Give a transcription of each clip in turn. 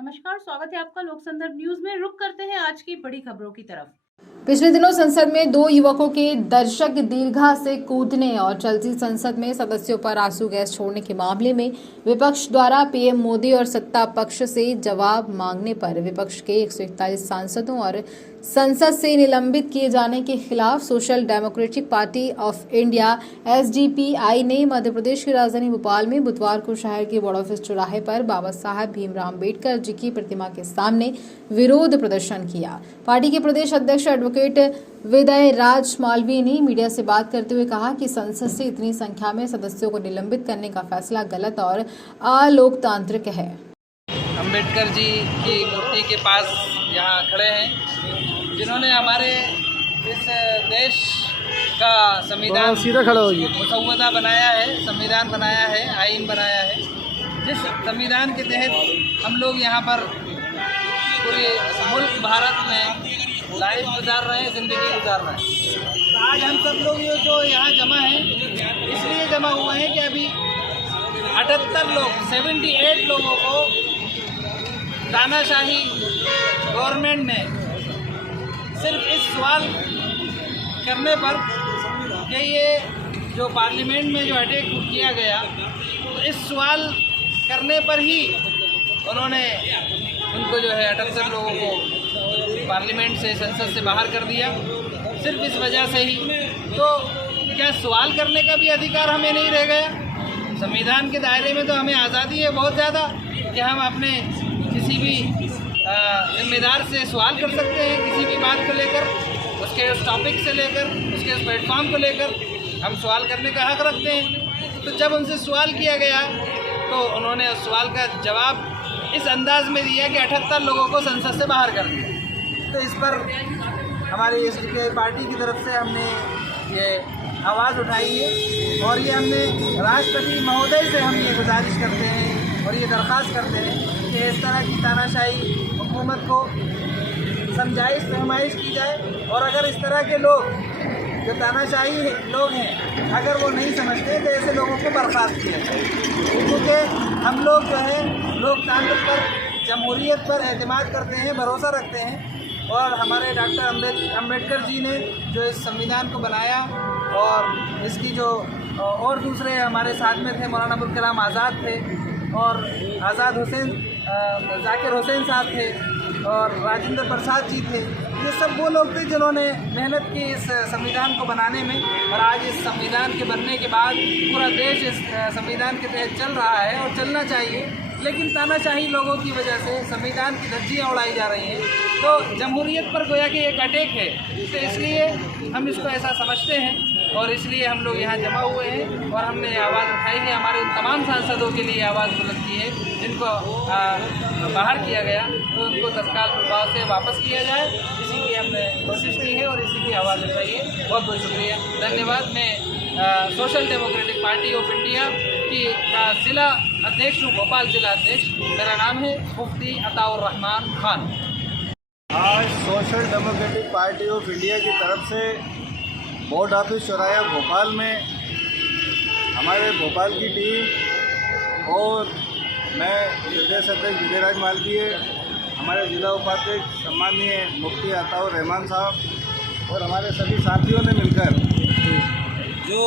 नमस्कार, स्वागत है आपका लोक संदर्भ न्यूज में। रुक करते हैं आज की बड़ी खबरों की तरफ। पिछले दिनों संसद में 2 युवकों के दर्शक दीर्घा से कूदने और चलती संसद में सदस्यों पर आंसू गैस छोड़ने के मामले में विपक्ष द्वारा पीएम मोदी और सत्ता पक्ष से जवाब मांगने पर विपक्ष के 141 सांसदों और संसद से निलंबित किए जाने के खिलाफ social democratic party of India SDPI ने मध्य प्रदेश की राजधानी भोपाल में बुधवार को शहर के बोर्ड ऑफिस चौराहे पर बाबा साहब भीमराव अम्बेडकर जी की प्रतिमा के सामने विरोध प्रदर्शन किया। पार्टी के प्रदेश अध्यक्ष एडवोकेट विदय राज मालवीय ने मीडिया से बात करते हुए कहा कि संसद से इतनी संख्या में सदस्यों को निलंबित करने का फैसला गलत और अलोकतांत्रिक है। अम्बेडकर जी की मूर्ति के पास यहाँ खड़े हैं, जिन्होंने हमारे इस देश का संविधान मसौदा बनाया है, संविधान बनाया है, आईन बनाया है, जिस संविधान के तहत हम लोग यहाँ पर पूरे मुल्क भारत में लाइफ गुजार रहे हैं, ज़िंदगी गुजार रहे हैं। आज हम सब लोग ये जो यहाँ जमा हैं, इसलिए जमा हुए हैं कि अभी 78 लोगों को तानाशाही गवर्नमेंट ने सिर्फ इस सवाल करने पर कि ये जो पार्लियामेंट में जो अटैक किया गया, तो इस सवाल करने पर ही उन्होंने उनको जो है 78 लोगों को पार्लियामेंट से, संसद से बाहर कर दिया, सिर्फ इस वजह से ही। तो क्या सवाल करने का भी अधिकार हमें नहीं रह गया? संविधान के दायरे में तो हमें आज़ादी है बहुत ज़्यादा कि हम अपने किसी भी जिम्मेदार से सवाल कर सकते हैं, किसी भी बात को लेकर, उसके उस टॉपिक से लेकर, उसके उस प्लेटफॉर्म को लेकर हम सवाल करने का हक रखते हैं। तो जब उनसे सवाल किया गया तो उन्होंने उस सवाल का जवाब इस अंदाज में दिया कि 78 लोगों को संसद से बाहर कर दिया। तो इस पर हमारी एसडीपीआई पार्टी की तरफ से हमने ये आवाज़ उठाई है और ये हमने राष्ट्रपति महोदय से हम ये गुजारिश करते हैं और ये दरख्वास्त करते हैं कि इस तरह की तानाशाही हुकूमत को समझाइश रहमाइश की जाए, और अगर इस तरह के लोग जो तानाशाही लोग हैं अगर वो नहीं समझते तो ऐसे लोगों को बर्खास्त किया जाए, क्योंकि हम लोग जो है लोकतंत्र पर, जमहूरियत पर एतमाद करते हैं, भरोसा रखते हैं। और हमारे डॉक्टर अम्बेडकर जी ने जो इस संविधान को बनाया और इसकी जो और दूसरे हमारे साथ में थे, मौलाना अबुल कलाम आज़ाद थे और आज़ाद हुसैन, जाकिर हुसैन साहब थे और राजेंद्र प्रसाद जी थे। ये सब वो लोग थे जिन्होंने मेहनत की इस संविधान को बनाने में, और आज इस संविधान के बनने के बाद पूरा देश इस संविधान के तहत चल रहा है और चलना चाहिए। लेकिन तानाशाही लोगों की वजह से संविधान की धज्जियाँ उड़ाई जा रही हैं, तो जमहूरियत पर गोया कि एक अटैक है। तो इसलिए हम इसको ऐसा समझते हैं और इसलिए हम लोग यहाँ जमा हुए हैं और हमने आवाज़ उठाई है। हमारे उन तमाम सांसदों के लिए आवाज़ बुलंद की है जिनको बाहर किया गया, तो उनको तत्काल प्रभाव से वापस किया जाए, इसी की हमने कोशिश की है और इसी की आवाज़ उठाई है। बहुत बहुत शुक्रिया, धन्यवाद। मैं social democratic party of India की जिला अध्यक्ष हूँ, भोपाल जिला अध्यक्ष। मेरा नाम है मुफ्ती अताउर रहमान खान। आज social democratic party of India की तरफ से बोर्ड ऑफिस चौराहा भोपाल में हमारे भोपाल की टीम और मैं प्रदेश अध्यक्ष विदय राज मालवीय, हमारे जिला उपाध्यक्ष सम्माननीय मुफ्ती अताउर रहमान साहब और हमारे सभी साथियों ने मिलकर जो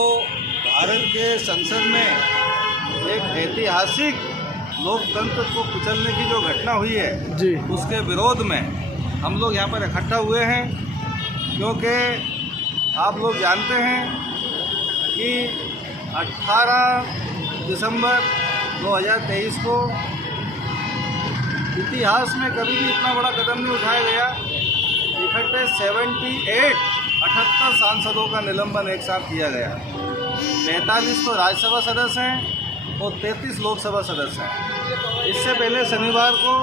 भारत के संसद में एक ऐतिहासिक लोकतंत्र को कुचलने की जो घटना हुई है जी, उसके विरोध में हम लोग यहाँ पर इकट्ठा हुए हैं, क्योंकि आप लोग जानते हैं कि 18 दिसंबर 2023 को इतिहास में कभी भी इतना बड़ा कदम नहीं उठाया गया। इकट्ठे 78 सांसदों का निलंबन एक साथ किया गया। 45 तो राज्यसभा सदस्य हैं और 33 लोकसभा सदस्य हैं। इससे पहले शनिवार को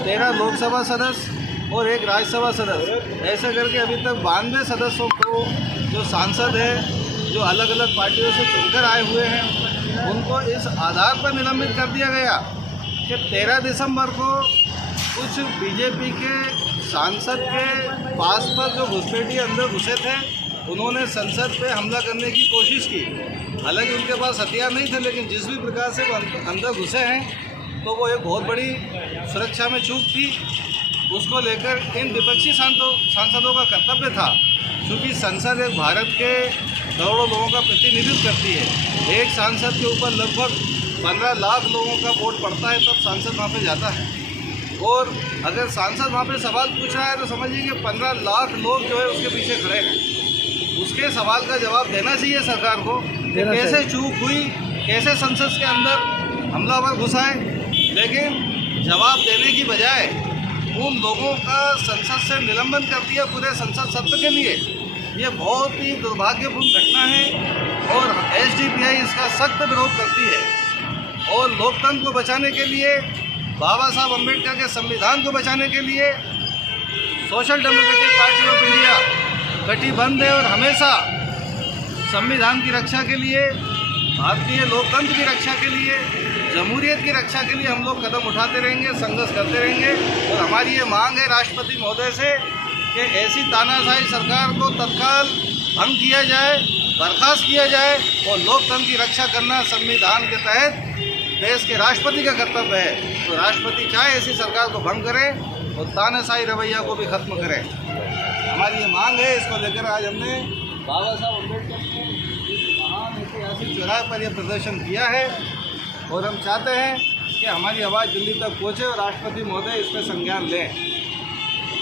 13 लोकसभा सदस्य और 1 राज्यसभा सदस्य, ऐसे करके अभी तक 92 सदस्यों को जो सांसद है, जो अलग अलग पार्टियों से चुनकर आए हुए हैं, उनको इस आधार पर निलंबित कर दिया गया कि 13 दिसंबर को कुछ बीजेपी के सांसद के पास पर जो घुसपैठी अंदर घुसे थे, उन्होंने संसद पे हमला करने की कोशिश की। हालांकि उनके पास हथियार नहीं थे, लेकिन जिस भी प्रकार से वो अंदर घुसे हैं तो वो एक बहुत बड़ी सुरक्षा में चूक थी। उसको लेकर इन विपक्षी सांसदों का कर्तव्य था, क्योंकि संसद एक भारत के करोड़ों लोगों का प्रतिनिधित्व करती है। एक सांसद के ऊपर लगभग 15 लाख लोगों का वोट पड़ता है, तब सांसद वहाँ पे जाता है। और अगर सांसद वहाँ पे सवाल पूछ रहा है तो समझिए कि 15 लाख लोग जो है उसके पीछे खड़े हैं। उसके सवाल का जवाब देना चाहिए सरकार को कि कैसे चूक हुई, कैसे संसद के अंदर हमलावर घुसाए। लेकिन जवाब देने की बजाय उन लोगों का संसद से निलंबन कर दिया पूरे संसद सत्र के लिए। ये बहुत ही दुर्भाग्यपूर्ण घटना है और एसडीपीआई इसका सख्त विरोध करती है। और लोकतंत्र को बचाने के लिए, बाबा साहब अम्बेडकर के संविधान को बचाने के लिए social democratic party of India कटिबद्ध है और हमेशा संविधान की रक्षा के लिए, भारतीय लोकतंत्र की रक्षा के लिए, जमहूरियत की रक्षा के लिए हम लोग कदम उठाते रहेंगे, संघर्ष करते रहेंगे। और हमारी ये मांग है राष्ट्रपति महोदय से कि ऐसी तानाशाही सरकार को तत्काल भंग किया जाए, बर्खास्त किया जाए और लोकतंत्र की रक्षा करना संविधान के तहत देश के राष्ट्रपति का कर्तव्य है। तो राष्ट्रपति चाहे ऐसी सरकार को भंग करें और तानाशाही रवैया को भी खत्म करें। हमारी ये मांग है। इसको लेकर आज हमने बाबा साहब अम्बेडकर के इस महान ऐतिहासिक चौराहे पर यह प्रदर्शन किया है और हम चाहते हैं कि हमारी आवाज़ दिल्ली तक पहुँचे और राष्ट्रपति महोदय इस पर संज्ञान लें।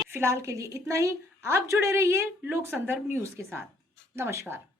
फिलहाल के लिए इतना ही। आप जुड़े रहिए लोक संदर्भ न्यूज के साथ। नमस्कार।